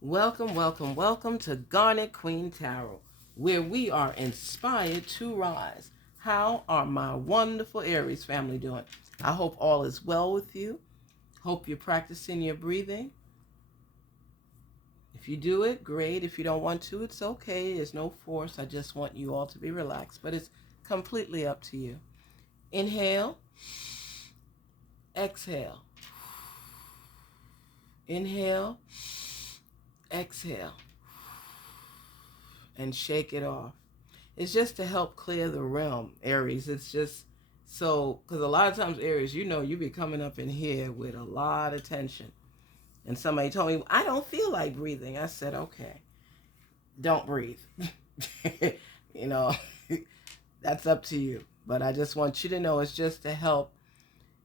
Welcome, welcome, welcome to Garnet Queen Tarot, where we are inspired to rise. How are my wonderful Aries family doing? I hope all is well with you. Hope you're practicing your breathing. If you do it, great. If you don't want to, it's okay. There's no force. I just want you all to be relaxed, but it's completely up to you. Inhale, exhale. Inhale, exhale, and shake it off. It's just to help clear the realm, Aries. It's just so, because a lot of times, Aries, you be coming up in here with a lot of tension. And somebody told me, I don't feel like breathing. I said, okay, don't breathe. you know, that's up to you. But I just want you to know it's just to help.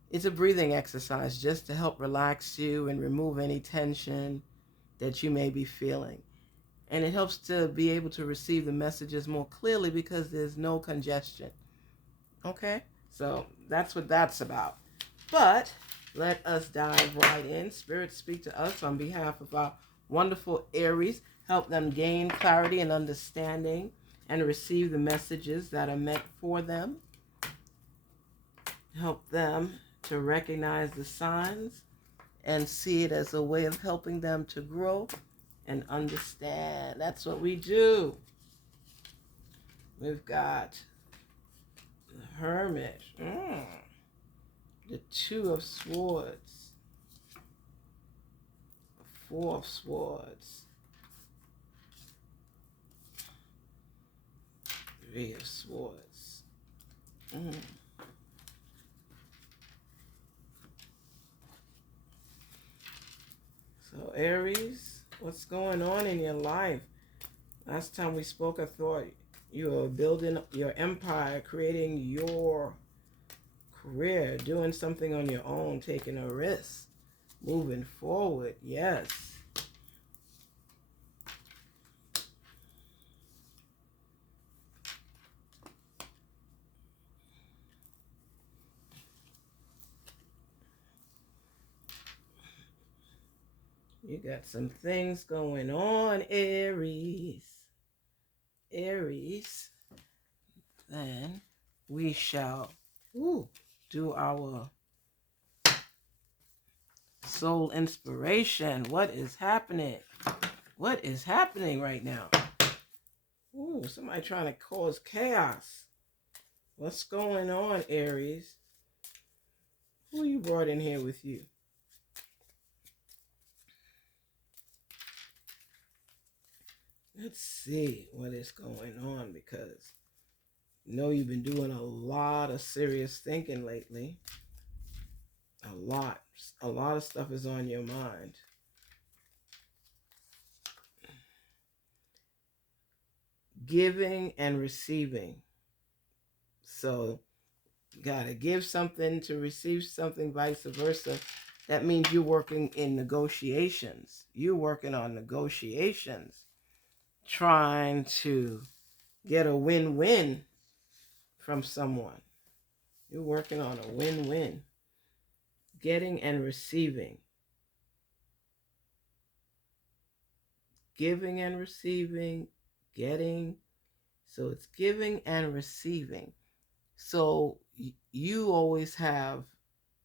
It's a breathing exercise just to help relax you and remove any tension that you may be feeling. And it helps to be able to receive the messages more clearly because there's no congestion. Okay? So that's what that's about. But let us dive right in. Spirit, speak to us on behalf of our wonderful Aries. Help them gain clarity and understanding and receive the messages that are meant for them. Help them to recognize the signs and see it as a way of helping them to grow and understand. That's what we do. We've got the Hermit, the Two of Swords, the Four of Swords, Three of Swords. So Aries, what's going on in your life? Last time we spoke, I thought you were building your empire, creating your career, doing something on your own, taking a risk, moving forward. Yes. You got some things going on, Aries. Aries. Then we shall do our soul inspiration. What is happening? What is happening right now? Ooh, somebody trying to cause chaos. What's going on, Aries? Who you brought in here with you? Let's see what is going on, because you know you've been doing a lot of serious thinking lately. A lot of stuff is on your mind. Giving and receiving. So you gotta give something to receive something, vice versa. That means you're working in negotiations. You're working on negotiations, trying to get a win-win from someone. You're working on a win-win. Getting and receiving. Giving and receiving. Getting. So it's giving and receiving. So you always have,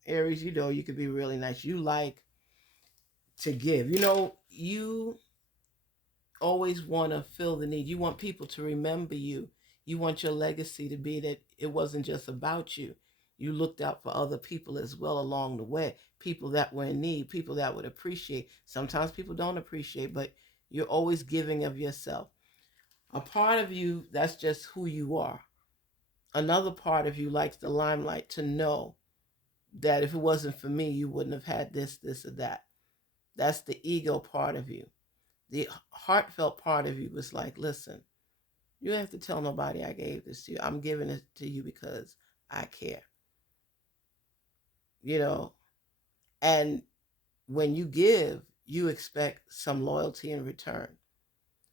Aries, you could be really nice. You like to give. You always want to fill the need. You want people to remember you. You want your legacy to be that it wasn't just about you. You looked out for other people as well along the way. People that were in need, people that would appreciate. Sometimes people don't appreciate, but you're always giving of yourself. A part of you, that's just who you are. Another part of you likes the limelight, to know that if it wasn't for me, you wouldn't have had this, or that. That's the ego part of you. The heartfelt part of you was like, listen, you don't have to tell nobody I gave this to you. I'm giving it to you because I care. You know, and when you give, you expect some loyalty in return.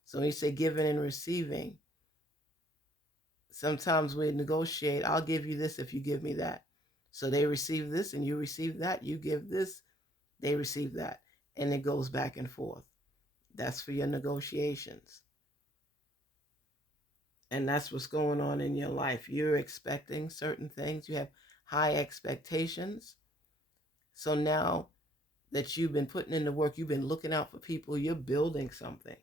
So when you say giving and receiving, sometimes we negotiate, I'll give you this if you give me that. So they receive this and you receive that. You give this, they receive that. And it goes back and forth. That's for your negotiations. And that's what's going on in your life. You're expecting certain things, you have high expectations. So now that you've been putting in the work, you've been looking out for people, you're building something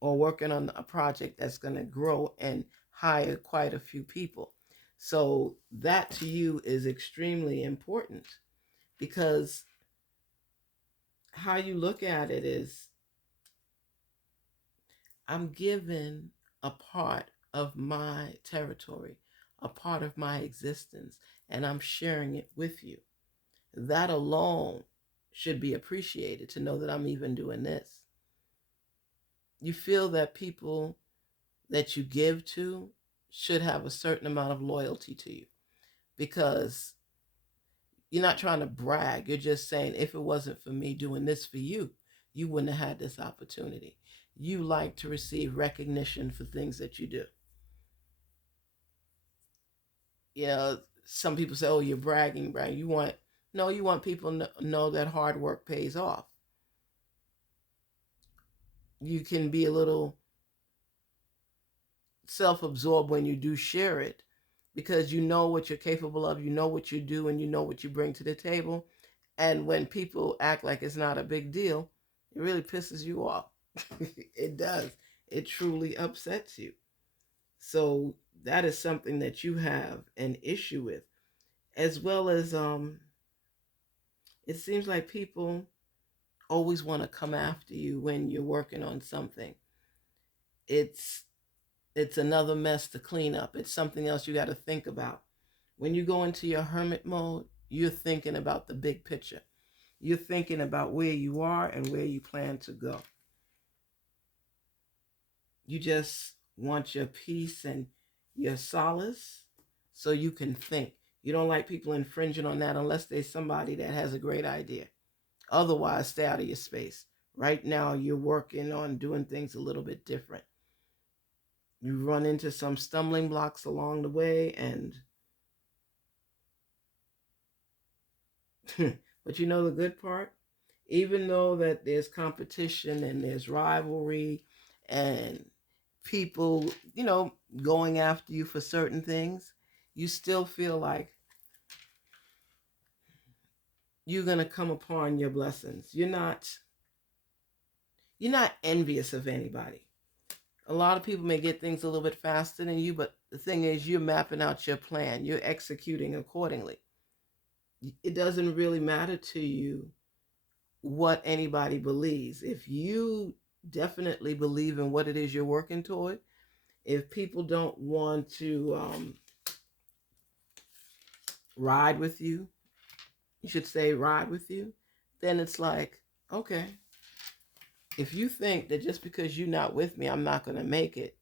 or working on a project that's going to grow and hire quite a few people. So that to you is extremely important, because how you look at it is, I'm given a part of my territory, a part of my existence, and I'm sharing it with you. That alone should be appreciated, to know that I'm even doing this. You feel that people that you give to should have a certain amount of loyalty to you, because you're not trying to brag. You're just saying, if it wasn't for me doing this for you, you wouldn't have had this opportunity. You like to receive recognition for things that you do. You know, some people say, oh, you're bragging, Brian. You want people to know that hard work pays off. You can be a little self-absorbed when you do share it, because you know what you're capable of, you know what you do, and you know what you bring to the table. And when people act like it's not a big deal, it really pisses you off. It does. It truly upsets you. So that is something that you have an issue with, as well as it seems like people always want to come after you when you're working on something. It's it's another mess to clean up. It's something else you got to think about. When you go into your hermit mode, you're thinking about the big picture. You're thinking about where you are and where you plan to go. You just want your peace and your solace so you can think. You don't like people infringing on that unless there's somebody that has a great idea. Otherwise, stay out of your space. Right now, you're working on doing things a little bit different. You run into some stumbling blocks along the way, and but you know the good part? Even though that there's competition and there's rivalry and people, going after you for certain things, you still feel like you're going to come upon your blessings. You're not envious of anybody. A lot of people may get things a little bit faster than you, but the thing is, you're mapping out your plan. You're executing accordingly. It doesn't really matter to you what anybody believes. If you definitely believe in what it is you're working toward, if people don't want to ride with you, you should say ride with you, then it's like, okay, if you think that just because you're not with me, I'm not going to make it,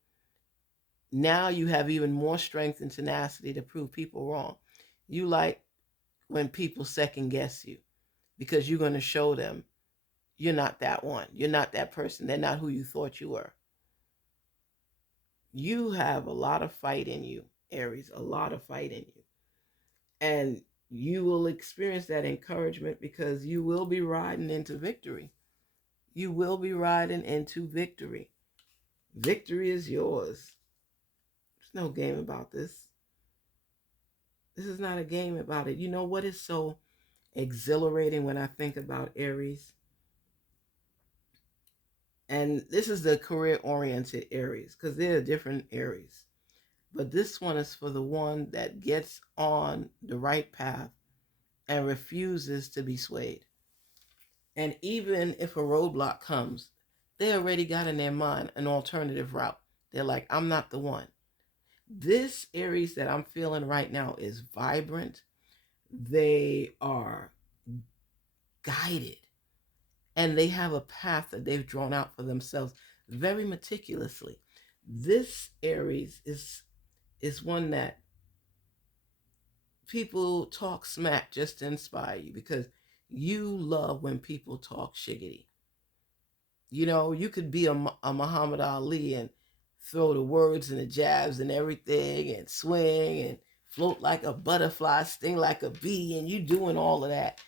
now you have even more strength and tenacity to prove people wrong. You like when people second guess you, because you're going to show them you're not that one. You're not that person. They're not who you thought you were. You have a lot of fight in you, Aries, a lot of fight in you. And you will experience that encouragement, because you will be riding into victory. You will be riding into victory. Victory is yours. There's no game about this. This is not a game about it. You know what is so exhilarating when I think about Aries? And this is the career-oriented Aries, because there are different Aries. But this one is for the one that gets on the right path and refuses to be swayed. And even if a roadblock comes, they already got in their mind an alternative route. They're like, I'm not the one. This Aries that I'm feeling right now is vibrant. They are guided, and they have a path that they've drawn out for themselves very meticulously. This Aries is one that people talk smack just to inspire you, because you love when people talk shiggity. You could be a Muhammad Ali and throw the words and the jabs and everything and swing and float like a butterfly, sting like a bee, and you doing all of that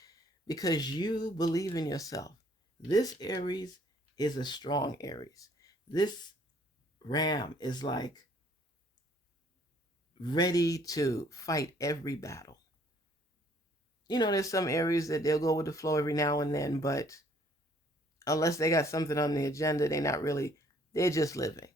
because you believe in yourself. This Aries is a strong Aries. This ram is like ready to fight every battle. There's some areas that they'll go with the flow every now and then, but unless they got something on the agenda, they're just living.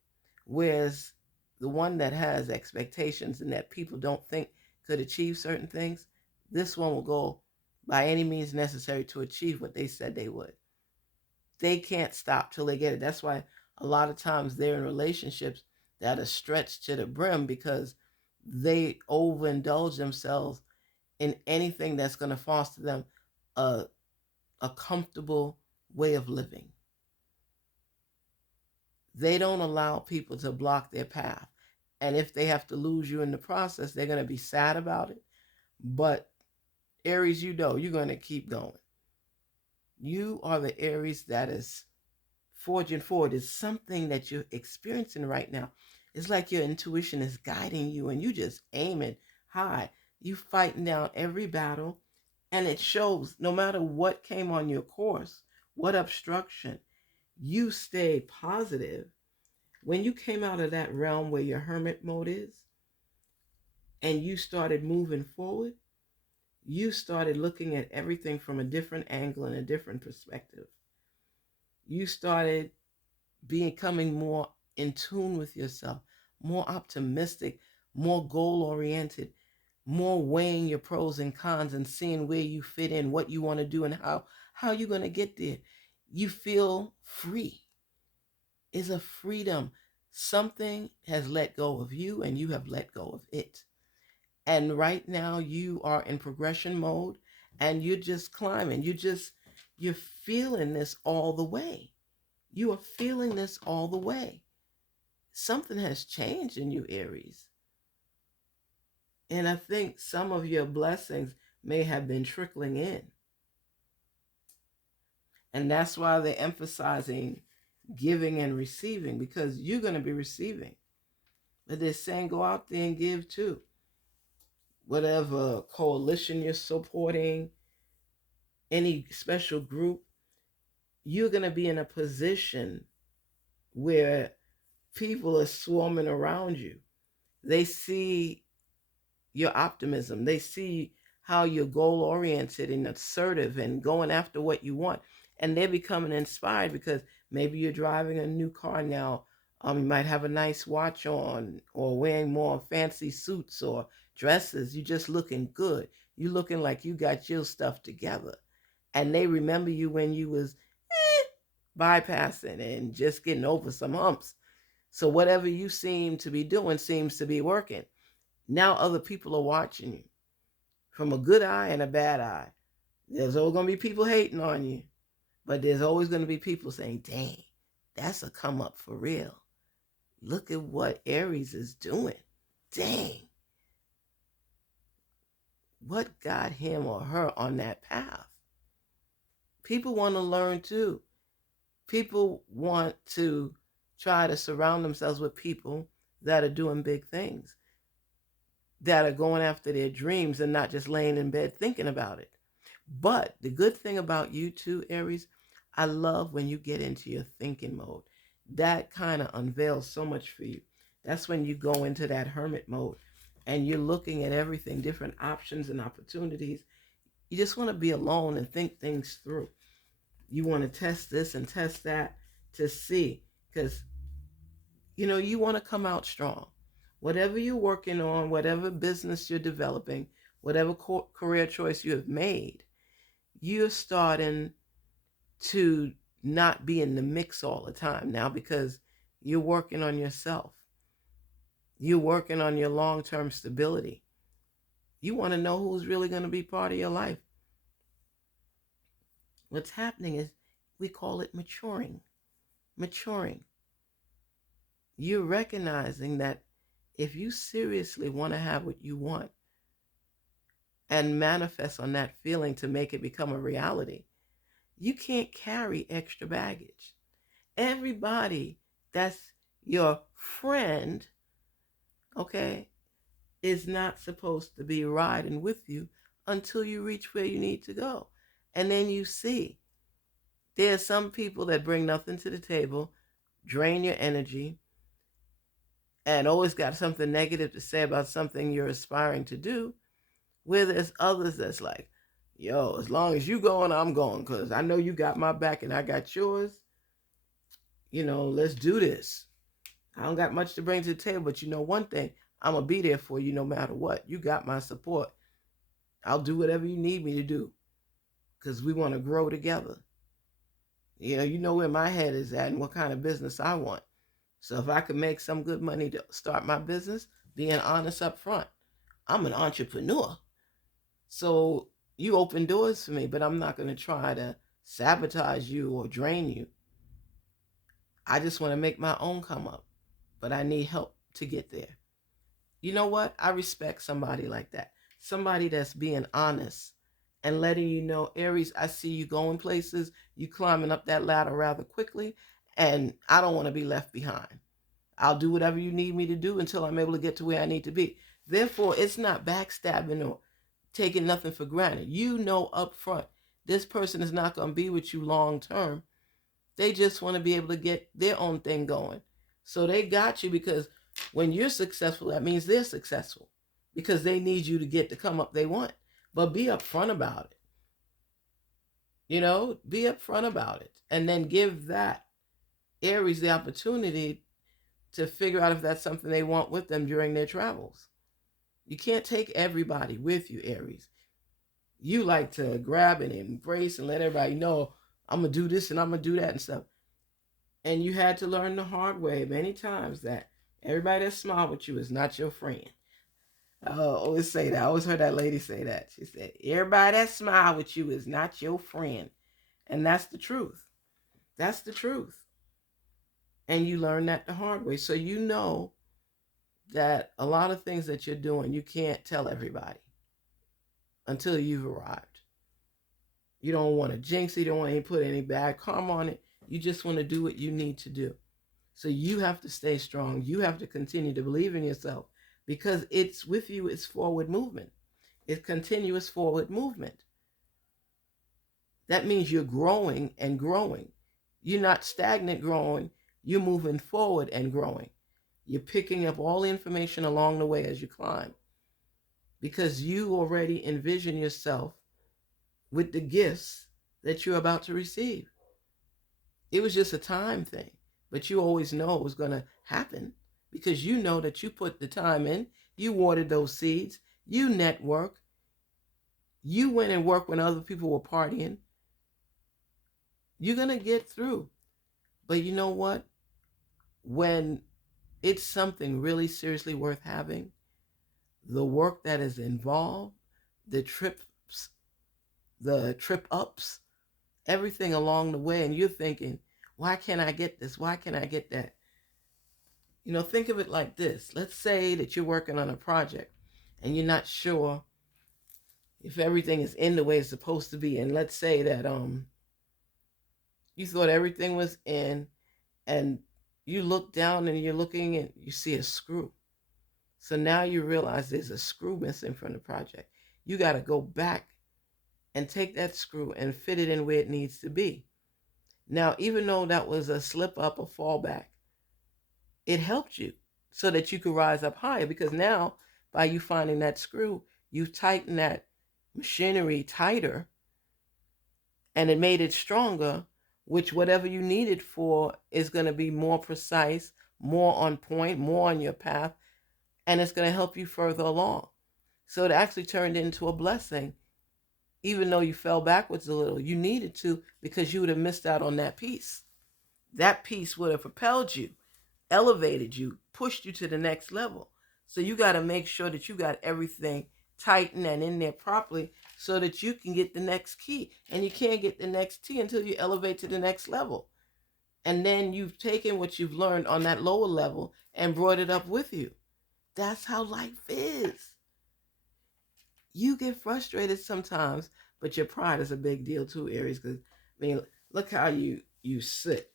Whereas the one that has expectations and that people don't think could achieve certain things, this one will go by any means necessary to achieve what they said they would. They can't stop till they get it. That's why a lot of times they're in relationships that are stretched to the brim because they overindulge themselves in anything that's going to foster them a, a comfortable way of living. They don't allow people to block their path. And if they have to lose you in the process, they're going to be sad about it. But Aries, you're going to keep going. You are the Aries that is forging forward. It's something that you're experiencing right now. It's like your intuition is guiding you and you just aiming high. You fighting down every battle, and it shows no matter what came on your course, what obstruction, you stay positive. When you came out of that realm where your hermit mode is and you started moving forward, you started looking at everything from a different angle and a different perspective. You started becoming more in tune with yourself, more optimistic, more goal oriented, more weighing your pros and cons and seeing where you fit in, what you want to do, and how you're going to get there. You feel free. It's a freedom. Something has let go of you and you have let go of it. And right now you are in progression mode and you're just climbing. You're feeling this all the way. You are feeling this all the way. Something has changed in you, Aries. And I think some of your blessings may have been trickling in. And that's why they're emphasizing giving and receiving, because you're going to be receiving. But they're saying go out there and give too. Whatever coalition you're supporting, any special group, you're going to be in a position where people are swarming around you. They see your optimism. They see how you're goal oriented and assertive and going after what you want. And they're becoming inspired because maybe you're driving a new car now. You might have a nice watch on or wearing more fancy suits or dresses. You're just looking good. You're looking like you got your stuff together. And they remember you when you was bypassing and just getting over some humps. So whatever you seem to be doing seems to be working. Now other people are watching you from a good eye and a bad eye. There's always going to be people hating on you, but there's always going to be people saying, dang, that's a come up for real. Look at what Aries is doing. Dang. What got him or her on that path? People want to learn too. People want to try to surround themselves with people that are doing big things, that are going after their dreams and not just laying in bed thinking about it. But the good thing about you too, Aries, I love when you get into your thinking mode. That kind of unveils so much for you. That's when you go into that hermit mode and you're looking at everything, different options and opportunities. You just want to be alone and think things through. You want to test this and test that to see, because you want to come out strong. Whatever you're working on, whatever business you're developing, whatever career choice you have made, you're starting to not be in the mix all the time now because you're working on yourself. You're working on your long-term stability. You want to know who's really going to be part of your life. What's happening is we call it maturing. Maturing. You're recognizing that if you seriously want to have what you want and manifest on that feeling to make it become a reality, you can't carry extra baggage. Everybody that's your friend, okay, is not supposed to be riding with you until you reach where you need to go. And then you see There's some people that bring nothing to the table, drain your energy, and always got something negative to say about something you're aspiring to do. Where there's others that's like, yo, as long as you going, I'm going, because I know you got my back and I got yours. Let's do this. I don't got much to bring to the table, but you know one thing, I'm going to be there for you no matter what. You got my support. I'll do whatever you need me to do because we want to grow together. You know where my head is at and what kind of business I want. So if I could make some good money to start my business, being honest up front, I'm an entrepreneur. So you open doors for me, but I'm not going to try to sabotage you or drain you. I just want to make my own come up, but I need help to get there. You know what? I respect somebody like that. Somebody that's being honest and letting you know, Aries, I see you going places, you climbing up that ladder rather quickly, and I don't want to be left behind. I'll do whatever you need me to do until I'm able to get to where I need to be. Therefore, it's not backstabbing or taking nothing for granted. You know up front, this person is not going to be with you long term. They just want to be able to get their own thing going. So they got you because when you're successful, that means they're successful because they need you to get the come up they want. But be upfront about it. Be upfront about it. And then give that Aries the opportunity to figure out if that's something they want with them during their travels. You can't take everybody with you, Aries. You like to grab and embrace and let everybody know, I'm going to do this and I'm going to do that and stuff. And you had to learn the hard way many times that everybody that smiles with you is not your friend. I always say that. I always heard that lady say that. She said, everybody that smiles with you is not your friend. And that's the truth. That's the truth. And you learn that the hard way. So you know that a lot of things that you're doing, you can't tell everybody until you've arrived. You don't want to jinx it. You don't want to put any bad karma on it. You just want to do what you need to do. So you have to stay strong. You have to continue to believe in yourself because it's with you. It's forward movement. It's continuous forward movement. That means you're growing and growing. You're not stagnant growing. You're moving forward and growing. You're picking up all the information along the way as you climb because you already envision yourself with the gifts that you're about to receive. It was just a time thing, but you always know it was going to happen because you know that you put the time in, you watered those seeds, you network, you went and worked when other people were partying. You're going to get through. But you know what? When it's something really seriously worth having, the work that is involved, the trip ups, everything along the way, and you're thinking, why can't I get this? Why can't I get that? Think of it like this. Let's say that you're working on a project and you're not sure if everything is in the way it's supposed to be. And let's say that you thought everything was in and you look down and you're looking and you see a screw. So now you realize there's a screw missing from the project. You got to go back and take that screw and fit it in where it needs to be. Now, even though that was a slip up or fallback, it helped you so that you could rise up higher because now by you finding that screw, you tighten that machinery tighter and it made it stronger, which whatever you need it for is going to be more precise, more on point, more on your path, and it's going to help you further along. So it actually turned into a blessing. Even though you fell backwards a little, you needed to because you would have missed out on that piece. That piece would have propelled you, elevated you, pushed you to the next level. So you got to make sure that you got everything tightened and in there properly so that you can get the next key. And you can't get the next key until you elevate to the next level. And then you've taken what you've learned on that lower level and brought it up with you. That's how life is. You get frustrated sometimes, but your pride is a big deal too, Aries, because, look how you sit.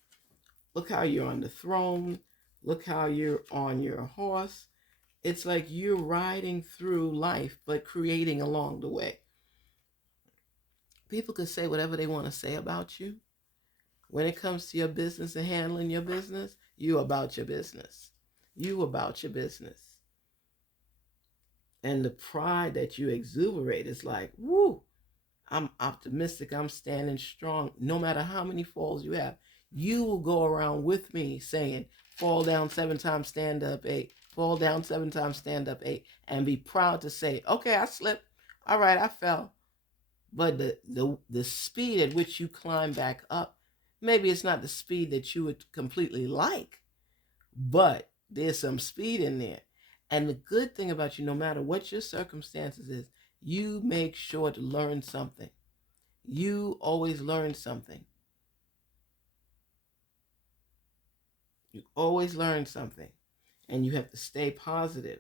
Look how you're on the throne. Look how you're on your horse. It's like you're riding through life, but creating along the way. People can say whatever they want to say about you, When it comes to your business and handling your business, you about your business. You about your business. And the pride that you exuberate is like, woo, I'm optimistic. I'm standing strong. No matter how many falls you have, you will go around with me saying, fall down 7 times, stand up 8. Fall down 7 times, stand up 8. And be proud to say, okay, I slipped. All right, I fell. But the speed at which you climb back up, maybe it's not the speed that you would completely like, but there's some speed in there. And the good thing about you, no matter what your circumstances is, you make sure to learn something. You always learn something. You always learn something. And you have to stay positive.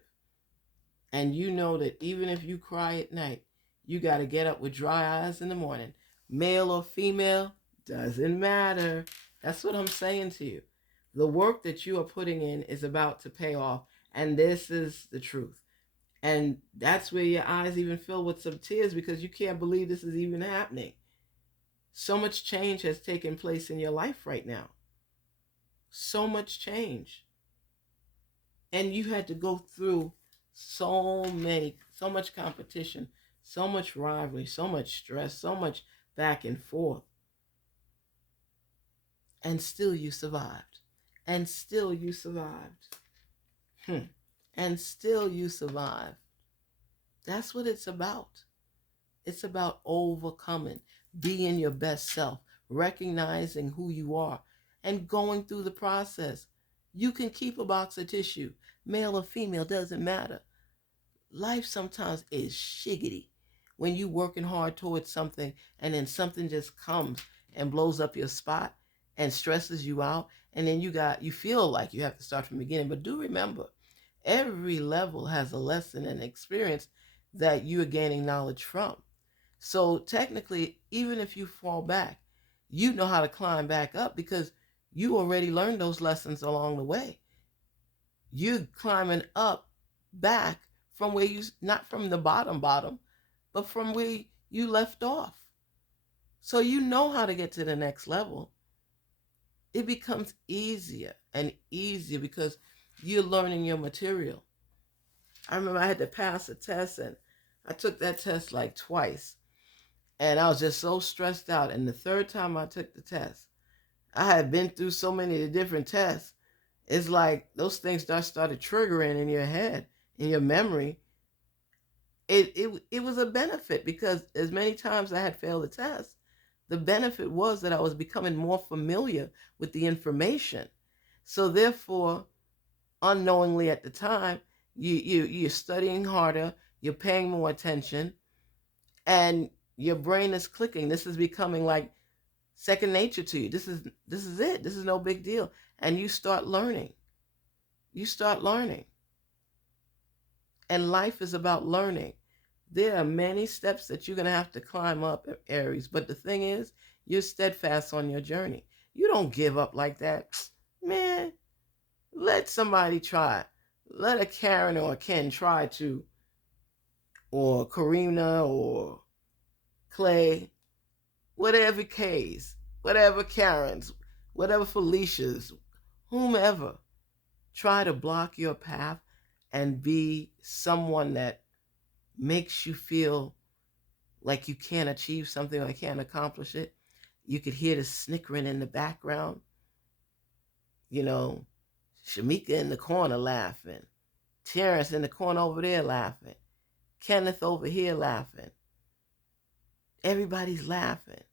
And you know that even if you cry at night, you got to get up with dry eyes in the morning. Male or female, doesn't matter. That's what I'm saying to you. The work that you are putting in is about to pay off. And this is the truth. And that's where your eyes even fill with some tears because you can't believe this is even happening. So much change has taken place in your life right now. So much change. And you had to go through so much competition, so much rivalry, so much stress, so much back and forth. And still you survived. And still you survived. And still you survived. That's what it's about. It's about overcoming, being your best self, recognizing who you are, and going through the process. You can keep a box of tissue, male or female, doesn't matter. Life sometimes is shiggity when you working hard towards something and then something just comes and blows up your spot and stresses you out, and then you feel like you have to start from the beginning. But do remember, every level has a lesson and experience that you are gaining knowledge from. So technically, even if you fall back, you know how to climb back up because you already learned those lessons along the way. You're climbing up back from where you, not from the bottom, but from where you left off. So you know how to get to the next level. It becomes easier and easier because you're learning your material. I remember I had to pass a test, and I took that test like twice. And I was just so stressed out. And the third time I took the test, I had been through so many of the different tests. It's like those things started triggering in your head, in your memory. It was a benefit because as many times I had failed the test, the benefit was that I was becoming more familiar with the information. So therefore, unknowingly at the time, you're studying harder, you're paying more attention, and your brain is clicking. This is becoming like second nature to you. This is it. This is no big deal. And you start learning. You start learning. And life is about learning. There are many steps that you're going to have to climb up, Aries. But the thing is, you're steadfast on your journey. You don't give up like that. Man, let somebody try. Let a Karen or a Ken try to, or Karina or Clay, whatever K's, whatever Karen's, whatever Felicia's, whomever, try to block your path and be someone that makes you feel like you can't achieve something or can't accomplish it. You could hear the snickering in the background. You know, Shamika in the corner laughing. Terrence in the corner over there laughing. Kenneth over here laughing. Everybody's laughing.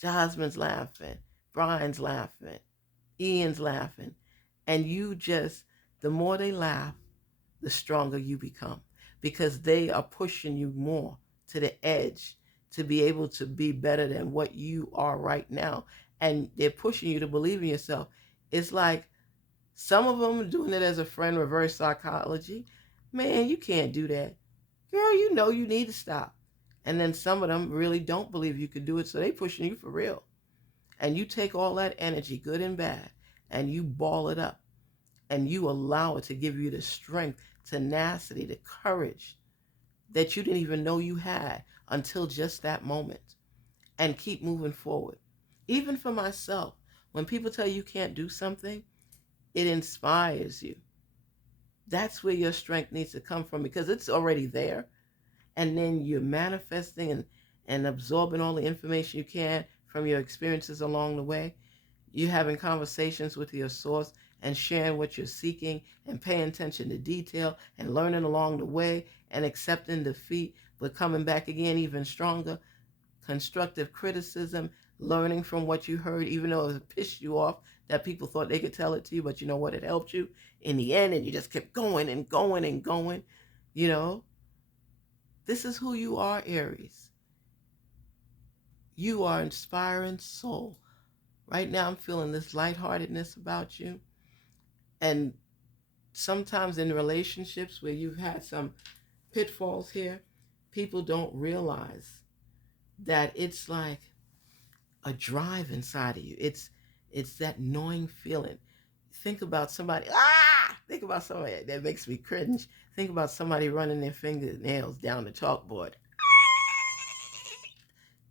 Jasmine's laughing. Brian's laughing. Ian's laughing. And you just, the more they laugh, the stronger you become because they are pushing you more to the edge to be able to be better than what you are right now. And they're pushing you to believe in yourself. It's like some of them are doing it as a friend, reverse psychology. Man, you can't do that. Girl, you know you need to stop. And then some of them really don't believe you could do it, so they pushing you for real. And you take all that energy, good and bad, and you ball it up. And you allow it to give you the strength, tenacity, the courage that you didn't even know you had until just that moment. And keep moving forward. Even for myself, When people tell you can't do something, it inspires you. That's where your strength needs to come from because it's already there. And then you're manifesting and absorbing all the information you can from your experiences along the way. You having conversations with your source and sharing what you're seeking and paying attention to detail and learning along the way and accepting defeat, but coming back again even stronger. Constructive criticism, learning from what you heard, even though it pissed you off that people thought they could tell it to you, but you know what? It helped you in the end, and you just kept going and going and going. You know, this is who you are, Aries. You are inspiring soul. Right now, I'm feeling this lightheartedness about you. And sometimes in relationships where you've had some pitfalls here, people don't realize that it's like a drive inside of you. It's that gnawing feeling. Think about somebody, think about somebody that makes me cringe. Think about somebody running their fingernails down the chalkboard.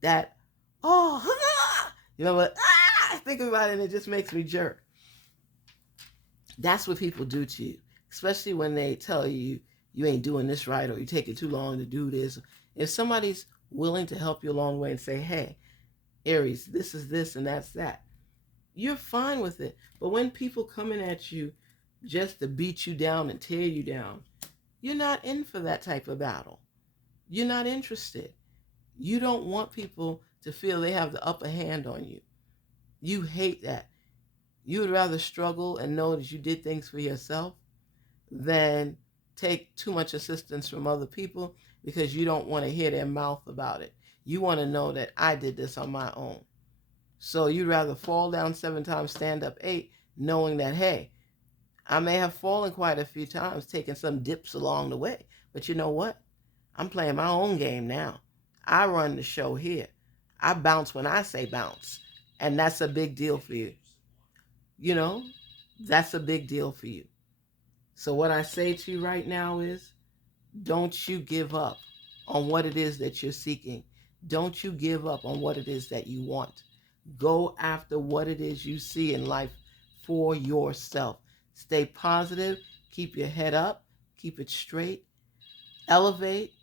That, you know what? Think about it and it just makes me jerk. That's what people do to you, especially when they tell you you ain't doing this right or you taking too long to do this. If somebody's willing to help you along the way and say, hey, Aries, this is this and that's that, you're fine with it. But when people coming at you just to beat you down and tear you down, you're not in for that type of battle. You're not interested. You don't want people to feel they have the upper hand on you. You hate that. You would rather struggle and know that you did things for yourself than take too much assistance from other people because you don't want to hear their mouth about it. You want to know that I did this on my own. So you'd rather fall down 7 times, stand up 8, knowing that, hey, I may have fallen quite a few times, taking some dips along the way. But you know what? I'm playing my own game now. I run the show here. I bounce when I say bounce. And that's a big deal for you. You know, that's a big deal for you. So what I say to you right now is, don't you give up on what it is that you're seeking. Don't you give up on what it is that you want. Go after what it is you see in life for yourself. Stay positive. Keep your head up. Keep it straight. Elevate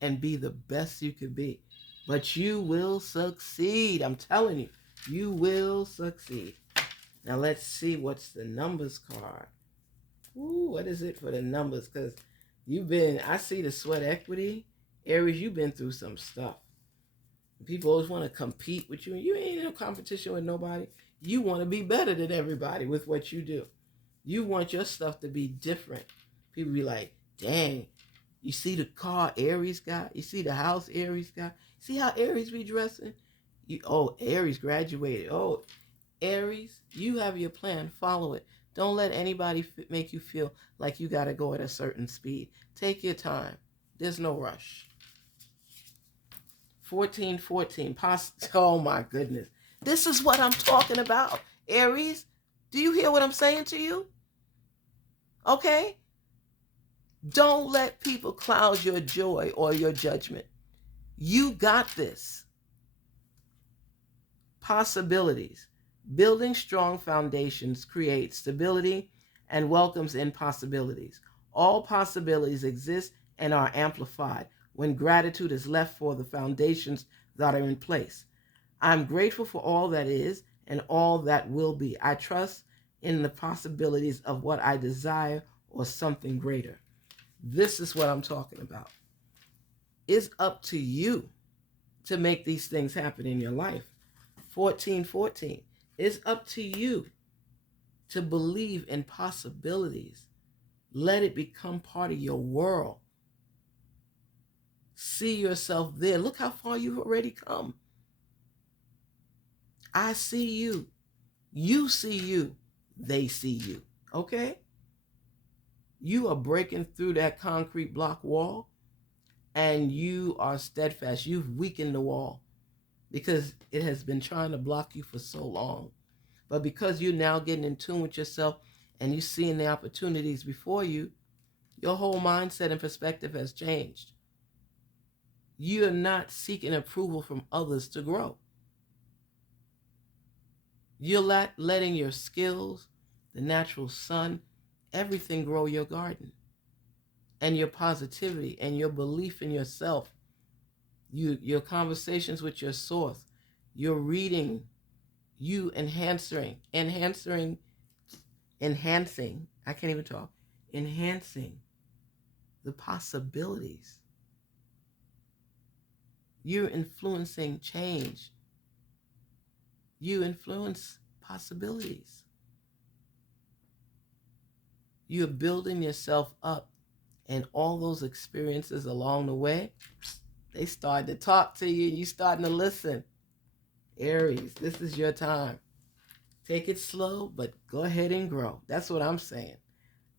and be the best you could be. But you will succeed. I'm telling you, you will succeed. Now let's see what's the numbers card. Ooh, what is it for the numbers? Because I see the sweat equity. Aries, you've been through some stuff. People always want to compete with you, and you ain't in no competition with nobody. You want to be better than everybody with what you do. You want your stuff to be different. People be like, dang, you see the car Aries got? You see the house Aries got? See how Aries be dressing? Aries graduated. Oh, Aries, you have your plan. Follow it. Don't let anybody make you feel like you got to go at a certain speed. Take your time. There's no rush. 1414. Oh, my goodness. This is what I'm talking about. Aries, do you hear what I'm saying to you? Okay? Don't let people cloud your joy or your judgment. You got this. Possibilities. Building strong foundations creates stability and welcomes in possibilities. All possibilities exist and are amplified when gratitude is left for the foundations that are in place. I'm grateful for all that is and all that will be. I trust in the possibilities of what I desire or something greater. This is what I'm talking about. It's up to you to make these things happen in your life. 1414. It's up to you to believe in possibilities. Let it become part of your world. See yourself there. Look how far you've already come. I see you. You see you. They see you. Okay? You are breaking through that concrete block wall and you are steadfast. You've weakened the wall because it has been trying to block you for so long. But because you're now getting in tune with yourself and you're seeing the opportunities before you, your whole mindset and perspective has changed. You're not seeking approval from others to grow. You're letting your skills, the natural sun, everything grow your garden. And your positivity and your belief in yourself, your conversations with your source, your reading, you enhancing, I can't even talk, enhancing the possibilities. You're influencing change. You influence possibilities. You're building yourself up, and all those experiences along the way, they start to talk to you and you starting to listen. Aries, this is your time. Take it slow, but go ahead and grow. That's what I'm saying.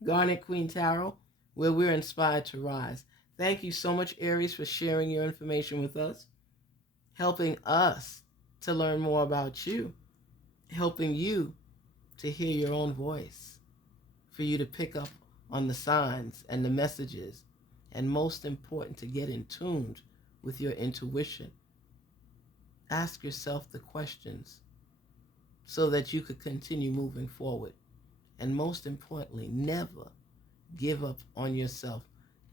Garnet Queen Tarot, where we're inspired to rise. Thank you so much, Aries, for sharing your information with us, helping us to learn more about you, helping you to hear your own voice, for you to pick up on the signs and the messages, and most important, to get in tune with your intuition. Ask yourself the questions so that you could continue moving forward. And most importantly, never give up on yourself,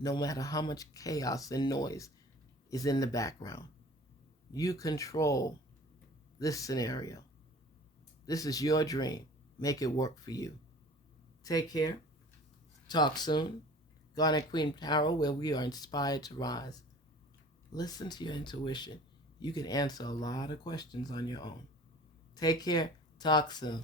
no matter how much chaos and noise is in the background. You control this scenario. This is your dream. Make it work for you. Take care. Talk soon. Garnet Queen Tarot, where we are inspired to rise. Listen to your intuition. You can answer a lot of questions on your own. Take care. Talk soon.